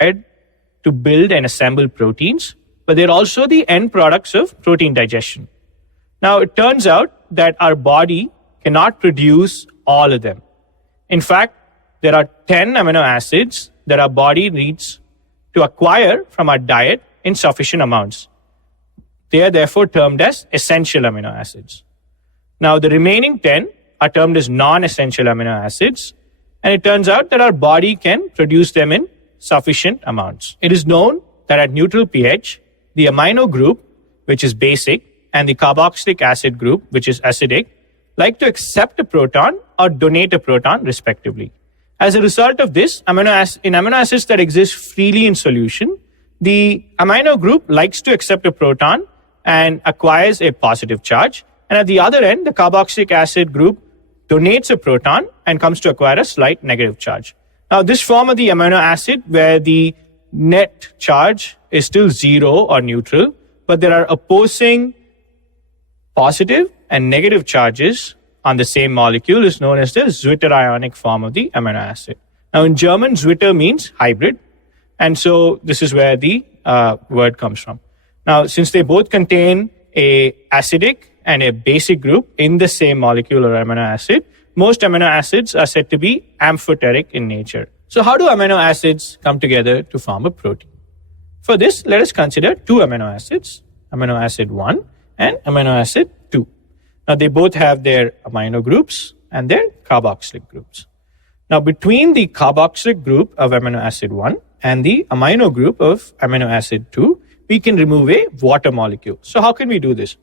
to build and assemble proteins, but they're also the end products of protein digestion. Now, it turns out that our body cannot produce all of them. In fact, there are 10 amino acids that our body needs to acquire from our diet in sufficient amounts. They are therefore termed as essential amino acids. Now, the remaining 10 are termed as non-essential amino acids, and it turns out that our body can produce them in sufficient amounts. It is known that at neutral pH, the amino group, which is basic, and the carboxylic acid group, which is acidic, like to accept a proton or donate a proton, respectively. As a result of this, in amino acids that exist freely in solution, the amino group likes to accept a proton and acquires a positive charge. And at the other end, the carboxylic acid group donates a proton and comes to acquire a slight negative charge. Now, this form of the amino acid where the net charge is still zero or neutral, but there are opposing positive and negative charges on the same molecule is known as the Zwitter ionic form of the amino acid. Now, in German, Zwitter means hybrid. And so this is where the word comes from. Now, since they both contain a acidic and a basic group in the same molecule or amino acid, most amino acids are said to be amphoteric in nature. So how do amino acids come together to form a protein? For this, let us consider two amino acids, amino acid 1 and amino acid 2. Now, they both have their amino groups and their carboxylic groups. Now, between the carboxylic group of amino acid 1 and the amino group of amino acid 2, we can remove a water molecule. So how can we do this?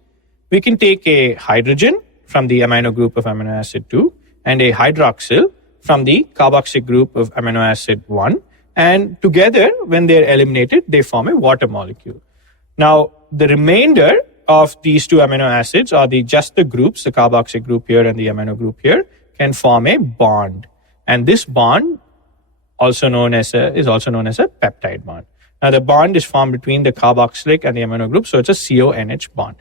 We can take a hydrogen from the amino group of amino acid 2 and a hydroxyl from the carboxylic group of amino acid 1. And together, when they're eliminated, they form a water molecule. Now, the remainder of these two amino acids, or just the groups, the carboxylic group here and the amino group here, can form a bond. And this bond is also known as a peptide bond. Now, the bond is formed between the carboxylic and the amino group, so it's a CONH bond.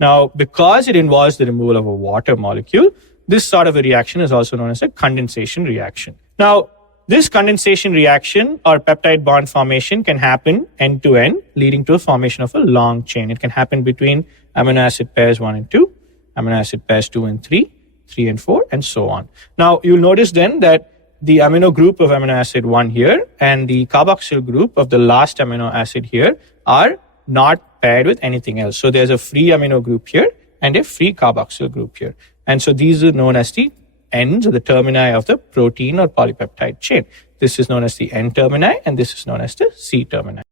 Now, because it involves the removal of a water molecule, this sort of a reaction is also known as a condensation reaction. Now, this condensation reaction or peptide bond formation can happen end to end, leading to a formation of a long chain. It can happen between amino acid pairs 1 and 2, amino acid pairs 2 and 3, 3 and 4, and so on. Now, you'll notice then that the amino group of amino acid 1 here and the carboxyl group of the last amino acid here are not paired with anything else. So there's a free amino group here and a free carboxyl group here. And so these are known as the ends or the termini of the protein or polypeptide chain. This is known as the N termini and this is known as the C termini.